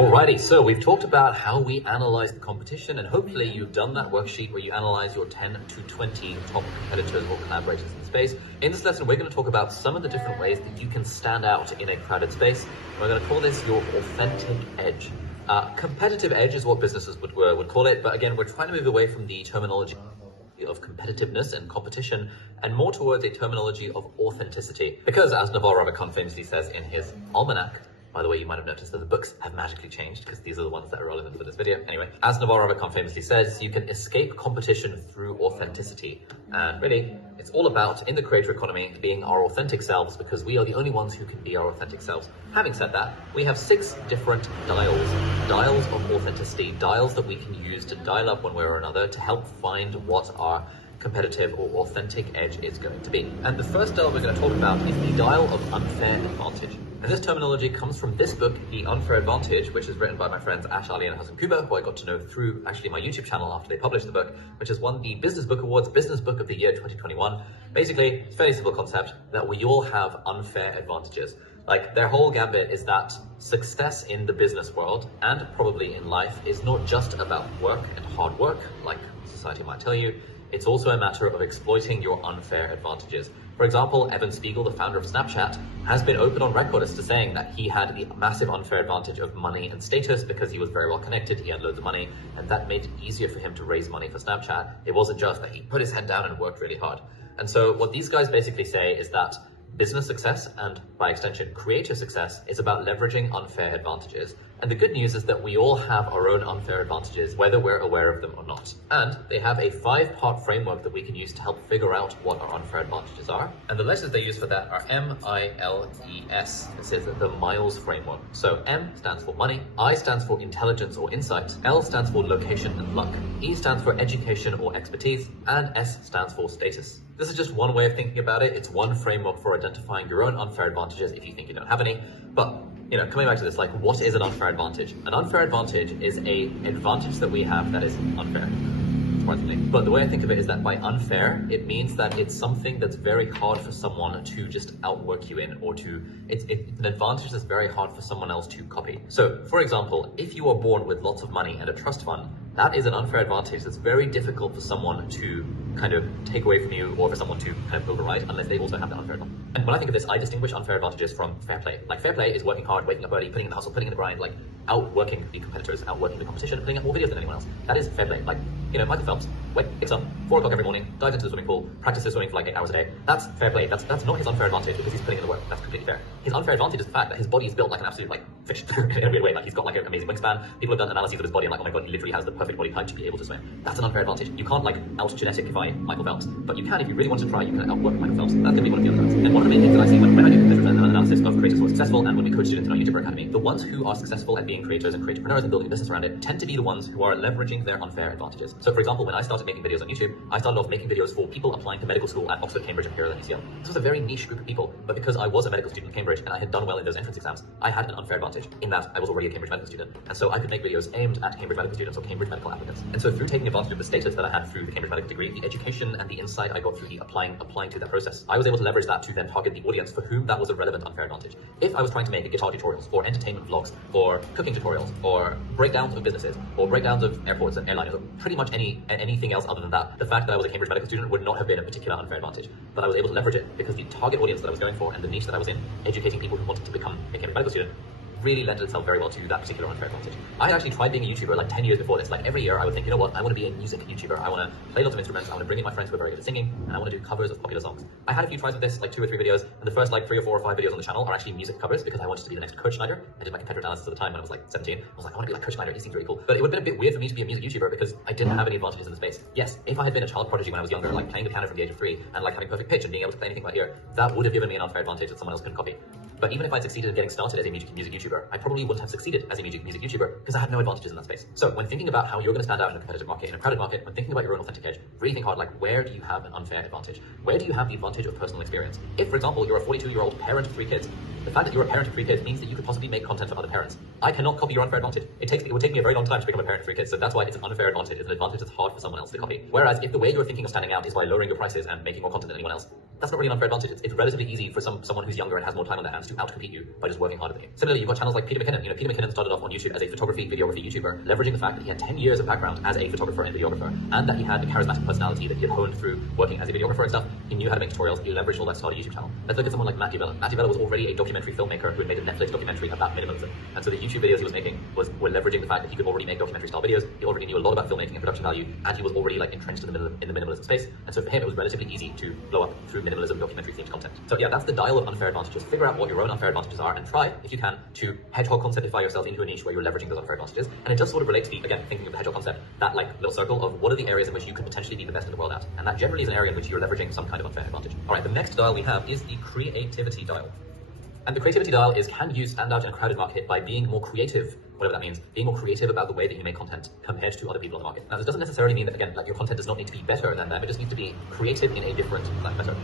Alrighty, so we've talked about how we analyze the competition, and hopefully you've done that worksheet where you analyze your 10 to 20 top competitors or collaborators in the space. In this lesson, we're going to talk about some of the different ways that you can stand out in a crowded space. We're going to call this your authentic edge. Competitive edge is what businesses would call it, but again, we're trying to move away from the terminology of competitiveness and competition and more towards a terminology of authenticity. Because as Naval Ravikant famously says in his almanac, by the way, you might have noticed that the books have magically changed because these are the ones that are relevant for this video. Anyway, as Naval Ravikant famously says, you can escape competition through authenticity. And really, it's all about, in the creator economy, being our authentic selves because we are the only ones who can be our authentic selves. Having said that, we have 6 different dials of authenticity, dials that we can use to dial up one way or another to help find what our competitive or authentic edge is going to be. And the first dial we're going to talk about is the dial of unfair advantage. And this terminology comes from this book, The Unfair Advantage, which is written by my friends Ash Ali and Hassan Kuba, who I got to know through actually my YouTube channel after they published the book, which has won the Business Book Awards Business Book of the Year 2021. Basically, it's a fairly simple concept that we all have unfair advantages. Like, their whole gambit is that success in the business world and probably in life is not just about work and hard work, like society might tell you. It's also a matter of exploiting your unfair advantages. For example, Evan Spiegel, the founder of Snapchat, has been open on record as to saying that he had the massive unfair advantage of money and status because he was very well connected, he had loads of money, and that made it easier for him to raise money for Snapchat. It wasn't just that he put his head down and worked really hard. And so what these guys basically say is that business success, and by extension creator success, is about leveraging unfair advantages. And the good news is that we all have our own unfair advantages, whether we're aware of them or not. And they have a 5-part framework that we can use to help figure out what our unfair advantages are. And the letters they use for that are M-I-L-E-S. This is the Miles framework. So M stands for money, I stands for intelligence or insight, L stands for location and luck, E stands for education or expertise, and S stands for status. This is just one way of thinking about it. It's one framework for identifying your own unfair advantages if you think you don't have any. But coming back to this, like, what is an unfair advantage? An unfair advantage is a advantage that we have that is unfair. But the way I think of it is that by unfair, it means that it's something that's very hard for someone to just outwork you in, or it's an advantage that's very hard for someone else to copy. So, for example, if you are born with lots of money and a trust fund, that is an unfair advantage that's very difficult for someone to kind of take away from you, or for someone to kind of override, unless they also have that unfair advantage. And when I think of this, I distinguish unfair advantages from fair play. Like, fair play is working hard, waking up early, putting in the hustle, putting in the grind, like outworking the competitors, outworking the competition, putting out more videos than anyone else. That is fair play. Like, Michael Phelps wakes up 4 o'clock every morning, dives into the swimming pool, practices swimming for like 8 hours a day. That's fair play. That's not his unfair advantage because he's putting in the work. That's completely fair. His unfair advantage is the fact that his body is built like an absolute fish in a weird way. Like, he's got like an amazing wingspan. People have done analyses of his body and like, oh my god, he literally has the perfect body type to be able to swim. That's an unfair advantage. You can't out geneticify Michael Phelps, but you can, if you really want to try, you can outwork Michael Phelps. That can be one of the other ones. And one of the main things that I see when I do competitive analysis of creators who are successful, and when we coach students in our YouTuber Academy, the ones who are successful at being creators and creatorpreneurs and building a business around it tend to be the ones who are leveraging their unfair advantages. So for example, when I started making videos on YouTube, I started off making videos for people applying to medical school at Oxford, Cambridge, Imperial, and UCL. This was a very niche group of people, but because I was a medical student at Cambridge and I had done well in those entrance exams, I had an unfair advantage in that I was already a Cambridge medical student. And so I could make videos aimed at Cambridge medical students or Cambridge medical applicants. And so through taking advantage of the status that I had through the Cambridge medical degree, the education and the insight I got through the applying to that process, I was able to leverage that to then target the audience for whom that was a relevant unfair advantage. If I was trying to make guitar tutorials or entertainment vlogs or cooking tutorials or breakdowns of businesses or breakdowns of airports and airliners or pretty much anything else other than that, the fact that I was a Cambridge medical student would not have been a particular unfair advantage. But I was able to leverage it because the target audience that I was going for and the niche that I was in, educating people who wanted to become a Cambridge medical student, really lent itself very well to that particular unfair advantage. I had actually tried being a YouTuber like 10 years before this. Like, every year I would think, you know what, I want to be a music YouTuber. I want to play lots of instruments. I want to bring in my friends who are very good at singing, and I want to do covers of popular songs. I had a few tries with this, like 2 or 3 videos, and the first 3 or 4 or 5 videos on the channel are actually music covers because I wanted to be the next Kurt Schneider. I did my competitor analysis at the time when I was like 17. I was like, I want to be like Kurt Schneider. He seems really cool. But it would have been a bit weird for me to be a music YouTuber because I didn't have any advantages in the space. Yes, if I had been a child prodigy when I was younger, like playing the piano from the age of 3 and like having perfect pitch and being able to play anything by ear, that would have given me an unfair advantage that someone else couldn't copy. But even if I'd succeeded in getting started as a music YouTuber, I probably wouldn't have succeeded as a music YouTuber because I had no advantages in that space. So when thinking about how you're going to stand out in a competitive market, in a crowded market, when thinking about your own authentic edge, really think hard, like, where do you have an unfair advantage? Where do you have the advantage of personal experience? If, for example, you're a 42-year-old parent of 3 kids, the fact that you're a parent of 3 kids means that you could possibly make content for other parents. I cannot copy your unfair advantage. It would take me a very long time to become a parent of 3 kids, so that's why it's an unfair advantage. It's an advantage that's hard for someone else to copy. Whereas if the way you're thinking of standing out is by lowering your prices and making more content than anyone else, that's not really an unfair advantage. It's relatively easy for someone who's younger and has more time on their hands to outcompete you by just working harder than you. Similarly, you've got channels like Peter McKinnon. Peter McKinnon started off on YouTube as a photography, videography YouTuber, leveraging the fact that he had 10 years of background as a photographer and videographer, and that he had a charismatic personality that he had honed through working as a videographer and stuff. He knew how to make tutorials, he leveraged all that to start a YouTube channel. Let's look at someone like Matt D'Avella. Matt D'Avella was already a documentary filmmaker who had made a Netflix documentary about minimalism. And so the YouTube videos he was making were leveraging the fact that he could already make documentary style videos, he already knew a lot about filmmaking and production value, and he was already like entrenched in the minimalism space. And so for him, it was relatively easy to blow up through minimalism documentary themed content. So yeah, that's the dial of unfair advantages. Figure out what your own unfair advantages are and try, if you can, to hedgehog conceptify yourself into a niche where you're leveraging those unfair advantages. And it does sort of relate to the, again, thinking of the hedgehog concept, that like little circle of what are the areas in which you could potentially be the best in the world at. And that generally is an area in which you're leveraging some kind of unfair advantage. All right, the next dial we have is the creativity dial. And the creativity dial is, can you stand out in a crowded market by being more creative, whatever that means, being more creative about the way that you make content compared to other people on the market. Now, this doesn't necessarily mean that, again, like your content does not need to be better than them, it just needs to be creative in a different,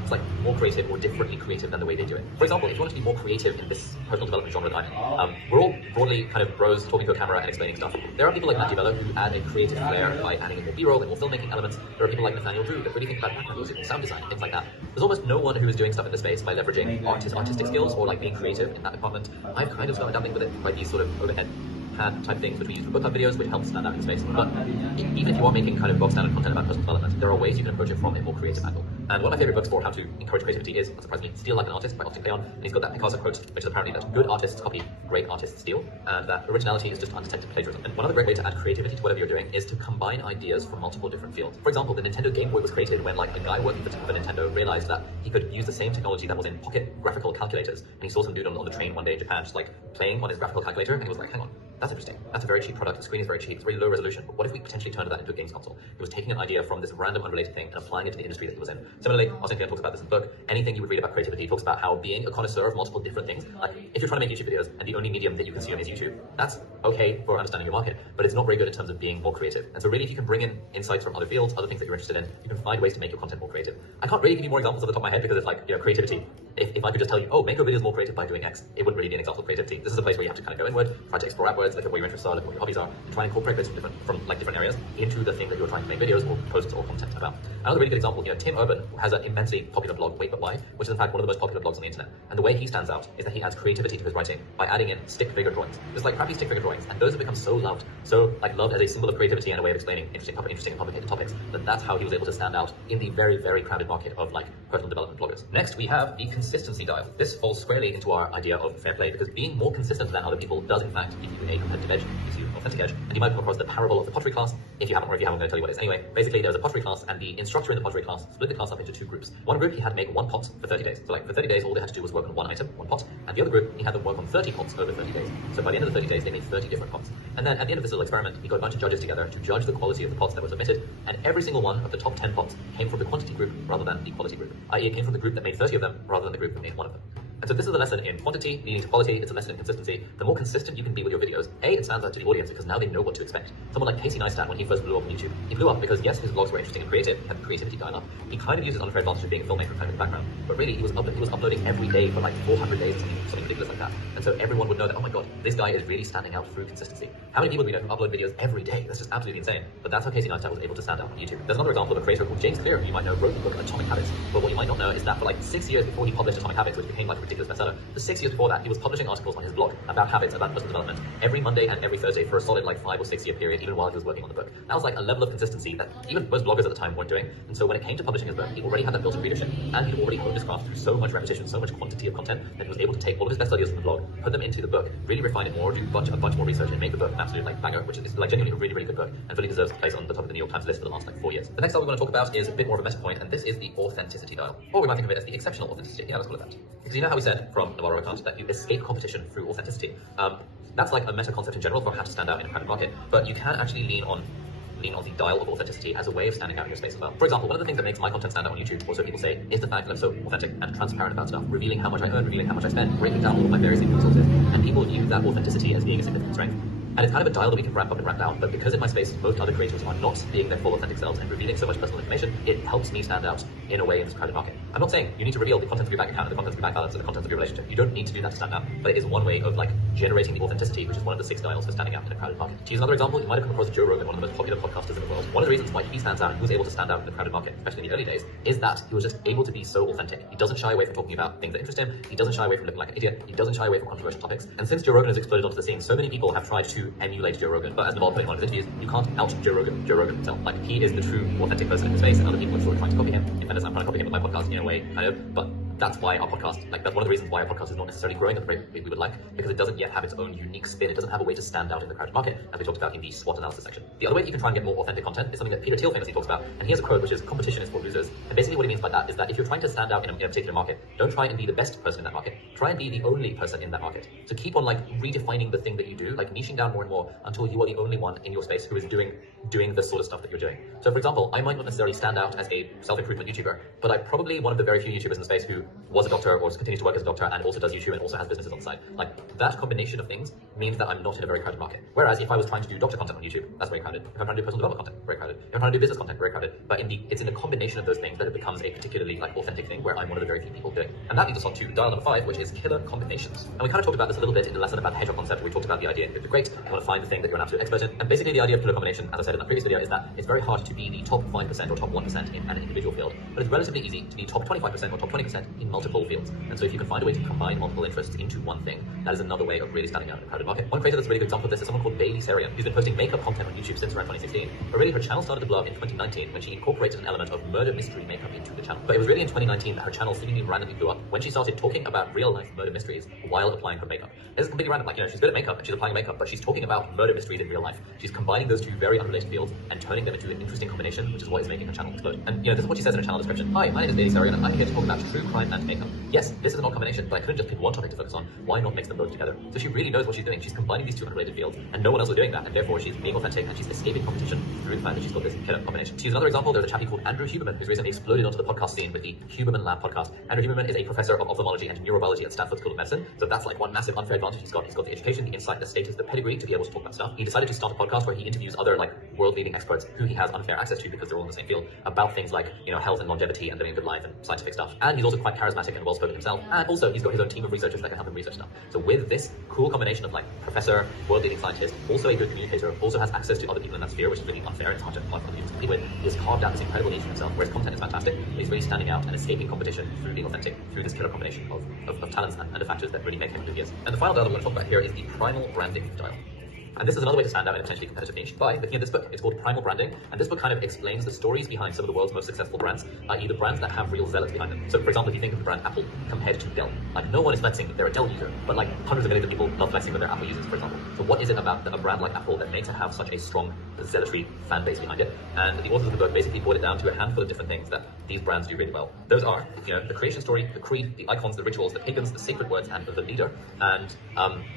it's like more creative or differently creative than the way they do it. For example, if you want to be more creative in this personal development genre that I'm in, we're all broadly kind of bros talking to a camera and explaining stuff. There are people like Matt D'Avella who add a creative flair by adding in more B-roll and more filmmaking elements. There are people like Nathaniel Drew that really think about background music and sound design, things like that. There's almost no one who is doing stuff in this space by leveraging artistic skills or like being creative in that department. I've kind of started dabbling with it by these sort of overhead hand type things which we use for book club videos, which helps stand out in the space. But even if you are making kind of bog standard content about personal development, there are ways you can approach it from a more creative angle. And one of my favorite books for how to encourage creativity is, unsurprisingly, Steal Like an Artist by Austin Kleon. And he's got that Picasso quote, which is apparently that good artists copy, great artists steal, and that originality is just undetected plagiarism. And one other great way to add creativity to whatever you're doing is to combine ideas from multiple different fields. For example, the Nintendo Game Boy was created when like a guy working for Nintendo realized that he could use the same technology that was in pocket graphical calculators. And he saw some dude on the train one day in Japan just like playing on his graphical calculator, and he was like, hang on, that's interesting. That's a very cheap product. The screen is very cheap. It's very low resolution. But what if we potentially turned that into a games console? He was taking an idea from this random unrelated thing and applying it to the industry that he was in. Similarly, Austin Kleon talks about this in the book. Anything you would read about creativity, he talks about how being a connoisseur of multiple different things, like if you're trying to make YouTube videos and the only medium that you consume is YouTube, that's okay for understanding your market, but it's not very good in terms of being more creative. And so really, if you can bring in insights from other fields, other things that you're interested in, you can find ways to make your content more creative. I can't really give you more examples off the top of my head because it's like, creativity. If I could just tell you, oh, make your videos more creative by doing X, it wouldn't really be an example of creativity. This is a place where you have to kind of go inward, try to explore outwards, look at what your interests are, look at what your hobbies are, and try and incorporate those from different areas into the thing that you're trying to make videos or posts or content about. Another really good example, Tim Urban has an immensely popular blog, Wait But Why, which is in fact one of the most popular blogs on the internet. And the way he stands out is that he adds creativity to his writing by adding in stick figure drawings. Just like crappy stick figure drawings, and those have become so loved as a symbol of creativity and a way of explaining interesting and complicated topics, that's how he was able to stand out in the very, very crowded market of like personal development bloggers. Next, we have the consistency dial. This falls squarely into our idea of fair play because being more consistent than other people does in fact give you a competitive edge, gives you an authentic edge. And you might come across the parable of the pottery class. If you haven't, I'm going to tell you what it is. Anyway, basically there's a pottery class and the instructor in the pottery class split the class up into two groups. One group, he had to make one pot for 30 days. So like for 30 days, all they had to do was work on one item, one pot. And the other group, he had them work on 30 pots over 30 days. So by the end of the 30 days, they made 30 different pots. And then at the end of this little experiment, he got a bunch of judges together to judge the quality of the pots that were submitted. And every single one of the top 10 pots came from the quantity group rather than the quality group. I.e. it came from the group that made 30 of them rather than the group that made one of them. And so this is a lesson in quantity leading to quality. It's a lesson in consistency. The more consistent you can be with your videos, it stands out to the audience because now they know what to expect. Someone like Casey Neistat, when he first blew up on YouTube, he blew up because yes, his vlogs were interesting and creative, he had the creativity going up. He kind of used his unfair advantage of being a filmmaker kind of in the background, but really he was uploading every day for like 400 days, something ridiculous like that. And so everyone would know that, oh my god, this guy is really standing out through consistency. How many people do we know who upload videos every day? That's just absolutely insane. But that's how Casey Neistat was able to stand out on YouTube. There's another example of a creator called James Clear, who you might know wrote the book Atomic Habits. But what you might not know is that for like 6 years before he published Atomic Habits, which became like a ridiculous bestseller, for 6 years before that, he was publishing articles on his blog about habits, about personal development, every Monday and every Thursday for a solid like 5 or 6 year period, even while he was working on the book. That was like a level of consistency that even most bloggers at the time weren't doing. And so when it came to publishing his book, he already had that built-in readership, and he'd already honed his craft through so much repetition, so much quantity of content, that he was able to take all of his best ideas from the blog, put them into the book, really refine it more, do a bunch more research, and make the book an absolute like banger, which is like genuinely a really, really good book, and really deserves a place on the top of the New York Times list for the last like 4 years. The next dial we're going to talk about is a bit more of a meta point, and this is the authenticity dial. Or we might think of it as the exceptional authenticity. Yeah, let's call it that. Because you know how we said from Navarro account that you escape competition through authenticity. That's like a meta concept in general for how to stand out in a crowded market, but you can actually lean on the dial of authenticity as a way of standing out in your space as well. For example, one of the things that makes my content stand out on YouTube, or so people say, is the fact that I'm so authentic and transparent about stuff, revealing how much I earn, revealing how much I spend, breaking down all of my various income sources, and people view that authenticity as being a significant strength. And it's kind of a dial that we can ramp up and ramp down, but because in my space, most other creators are not being their full authentic selves and revealing so much personal information, it helps me stand out in a way in this crowded market. I'm not saying you need to reveal the contents of your bank account and the contents of your bank balance and the contents of your relationship. You don't need to do that to stand out, but it is one way of like generating the authenticity, which is one of the 6 dials for standing out in a crowded market. To use another example, you might have come across Joe Rogan, one of the most popular podcasters in the world. One of the reasons why he stands out and he was able to stand out in the crowded market, especially in the early days, is that he was just able to be so authentic. He doesn't shy away from talking about things that interest him. He doesn't shy away from looking like an idiot. He doesn't shy away from controversial topics. And since Joe Rogan has exploded onto the scene, so many people have tried to emulate Joe Rogan. But as Naval put in one of his interviews, you can't out Joe Rogan himself. Like, he is the true authentic person in the space, and other people are sort of trying to copy him. In fairness, I'm trying to copy him with my podcast in a way, kind of, but that's why our podcast, like, that's one of the reasons why our podcast is not necessarily growing at the rate we would like, because it doesn't yet have its own unique spin. It doesn't have a way to stand out in the crowded market, as we talked about in the SWOT analysis section. The other way that you can try and get more authentic content is something that Peter Thiel famously talks about, and he has a quote which is, competition is for losers. And basically what he means by that is that if you're trying to stand out in a particular market, don't try and be the best person in that market. Try and be the only person in that market. So keep on like redefining the thing that you do, like niching down more and more until you are the only one in your space who is doing the sort of stuff that you're doing. So for example, I might not necessarily stand out as a self-improvement YouTuber, but I'm probably one of the very few YouTubers in the space who was a doctor or continues to work as a doctor and also does YouTube and also has businesses on the side. Like, that combination of things means that I'm not in a very crowded market. Whereas if I was trying to do doctor content on YouTube, that's very crowded. If I'm trying to do personal development content, very crowded. If I'm trying to do business content, very crowded. But it's in the combination of those things that it becomes a particularly like authentic thing where I'm one of the very few people doing. And that leads us on to dial number 5, which is killer combinations. And we kind of talked about this a little bit in the lesson about the hedgehog concept, where we talked about the idea that you're great, you want to find the thing that you're an absolute expert in. And basically the idea of killer combination, as I said in the previous video, is that it's very hard to be the top 5% or top 1% in an individual field, but it's relatively easy to be top 25% or top 20% in multiple fields. And so if you can find a way to combine multiple interests into one thing, that is another way of really standing out in a crowded market. One creator that's a really good example of this is someone called Bailey Sarian, who's been posting makeup content on YouTube since around 2016. But really her channel started to blow up in 2019 when she incorporated an element of murder mystery makeup into the channel. But it was really in 2019 that her channel seemingly randomly blew up when she started talking about real life murder mysteries while applying her makeup. It's completely random, like, you know, she's good at makeup and she's applying makeup, but she's talking about murder mysteries in real life. She's combining those two very unrelated fields and turning them into an interesting combination, which is what is making her channel explode. And you know, this is what she says in her channel description. Hi, my name is Bailey Sarian and I'm here to talk about true crime and makeup. Yes, this is an odd combination, but I couldn't just pick one topic to focus on. Why not mix them both together? So she really knows what she's doing. She's combining these two unrelated fields, and no one else is doing that, and therefore she's being authentic and she's escaping competition through the fact that she's got this killer combination. To use another example, there's a chappie called Andrew Huberman who's recently exploded onto the podcast scene with the Huberman Lab podcast. Andrew Huberman is a professor of ophthalmology and neurobiology at Stanford School of Medicine, so that's like one massive unfair advantage he's got. He's got the education, the insight, the status, the pedigree to be able to talk about stuff. He decided to start a podcast where he interviews other like world-leading experts who he has unfair access to because they're all in the same field about things like, you know, health and longevity and living a good life and scientific stuff. And he's also quite charismatic and well-spoken himself, and also he's got his own team of researchers that can help him research stuff. So with this cool combination of like professor, world-leading scientist, also a good communicator, also has access to other people in that sphere, which is really unfair. It's hard to find other people to compete with. He's carved out this incredible niche for himself, where his content is fantastic. He's really standing out and escaping competition through being authentic, through this killer combination of talents and the factors that really make him who he is. And the final dial that we're going to talk about here is the primal branding dial. And this is another way to stand out in a potentially competitive niche by looking at this book. It's called Primal Branding, and this book kind of explains the stories behind some of the world's most successful brands, i.e. the brands that have real zealots behind them. So for example, if you think of the brand Apple compared to Dell, like no one is flexing that they're a Dell user, but like hundreds of millions of people love flexing when they're Apple users, for example. So what is it about a brand like Apple that made to have such a strong zealotry fan base behind it? And the authors of the book basically boiled it down to a handful of different things that these brands do really well. Those are, you know, the creation story, the creed, the icons, the rituals, the pagans, the sacred words, and the leader. And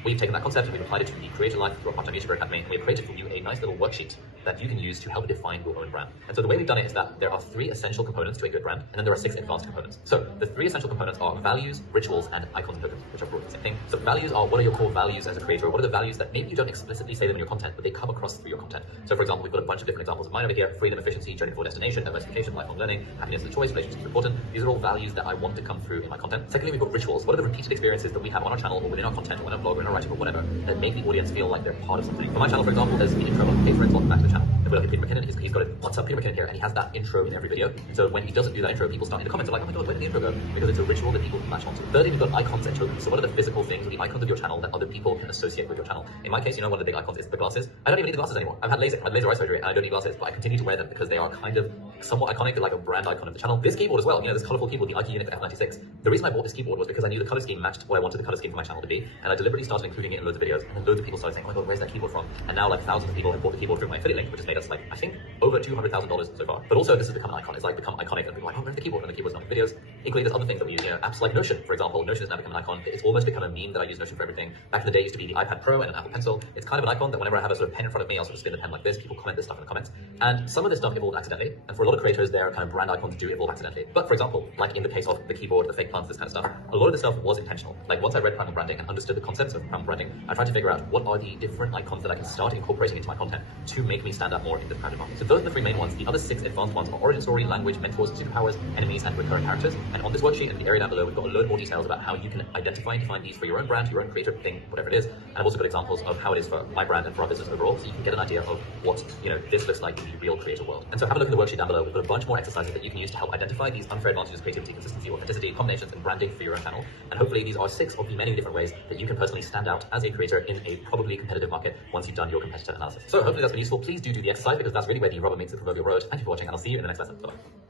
we've taken that concept and we've applied it to the Creator Life through our part-time YouTuber Academy, and we've created for you a nice little worksheet that you can use to help define your own brand. And so the way we've done it is that there are 3 essential components to a good brand, and then there are 6 advanced components. So the 3 essential components are values, rituals, and icons and tokens, which are broadly the same thing. So values are, what are your core values as a creator? What are the values that maybe you don't explicitly say them in your content, but they come across through your content? So for example, we've got a bunch of different examples of mine over here: freedom, efficiency, journey before destination, diversification, lifelong learning, happiness is a choice, relationships are important. These are all values that I want to come through in my content. Secondly, we've got rituals. What are the repeated experiences that we have on our channel or within our content or in our blog or in our writing or whatever that make the audience feel like they're part of something? For my channel, for example, there's the intro of, hey friends, welcome back to the channel. If we look at Peter McKinnon, he's got it, what's up Peter McKinnon here, and he has that intro in every video. And so when he doesn't do that intro, people start in the comments, they're like, oh my god, where did the intro go? Because it's a ritual that people can latch onto. Thirdly, we've got icons and tokens. So what are the physical things or the icons of your channel that other people can associate with your channel? In my case, you know, one of the big icons is the glasses. I don't even need the glasses anymore. I've had laser eye surgery and I don't need glasses, but I continue to wear them because they are kind of somewhat iconic, like a brand icon of the channel. This keyboard as well, you know, this colorful keyboard, the IQ Unit F96. The reason I bought this keyboard was because I knew the color scheme matched what I wanted the color scheme for my channel to be, and I deliberately started including it in loads of videos, and then loads of people started saying, oh my god, where's that keyboard from? And now like thousands of people have bought the keyboard through my affiliate link, which has made made us like, I think, over $200,000 so far. But also this has become an icon. It's like become iconic, and people are like, oh, where's the keyboard? And the keyboard's not in videos. Equally, there's other things that we use, apps like Notion, for example. Notion has now become an icon. It's almost become a meme that I use Notion for everything. Back in the day, it used to be the iPad Pro and an Apple Pencil. It's kind of an icon that whenever I have a sort of pen in front of me, I'll sort of spin the pen like this. People comment this stuff in the comments. And some of this stuff evolved accidentally. And for a lot of creators, their kind of brand icons do evolve accidentally. But for example, like in the case of the keyboard, the fake plants, this kind of stuff, a lot of this stuff was intentional. Like once I read primal branding and understood the concepts of primal branding, I tried to figure out what are the different icons that I can start incorporating into my content to make me stand out more in the crowded market. So those are the three main ones. The other 6 advanced ones are origin story, language, mentors, superpowers, enemies, and recurring characters. And on this worksheet in the area down below, we've got a load more details about how you can identify and define these for your own brand, your own creator thing, whatever it is. And I've also got examples of how it is for my brand and for our business overall, so you can get an idea of what this looks like in the real creator world. And so have a look at the worksheet down below. We've got a bunch more exercises that you can use to help identify these unfair advantages: creativity, consistency, authenticity, combinations, and branding for your own channel. And hopefully these are 6 of the many different ways that you can personally stand out as a creator in a probably competitive market once you've done your competitor analysis. So hopefully that's been useful. Please do the exercise, because that's really where the rubber meets the proverbial road. Thank you for watching, and I'll see you in the next lesson. Bye.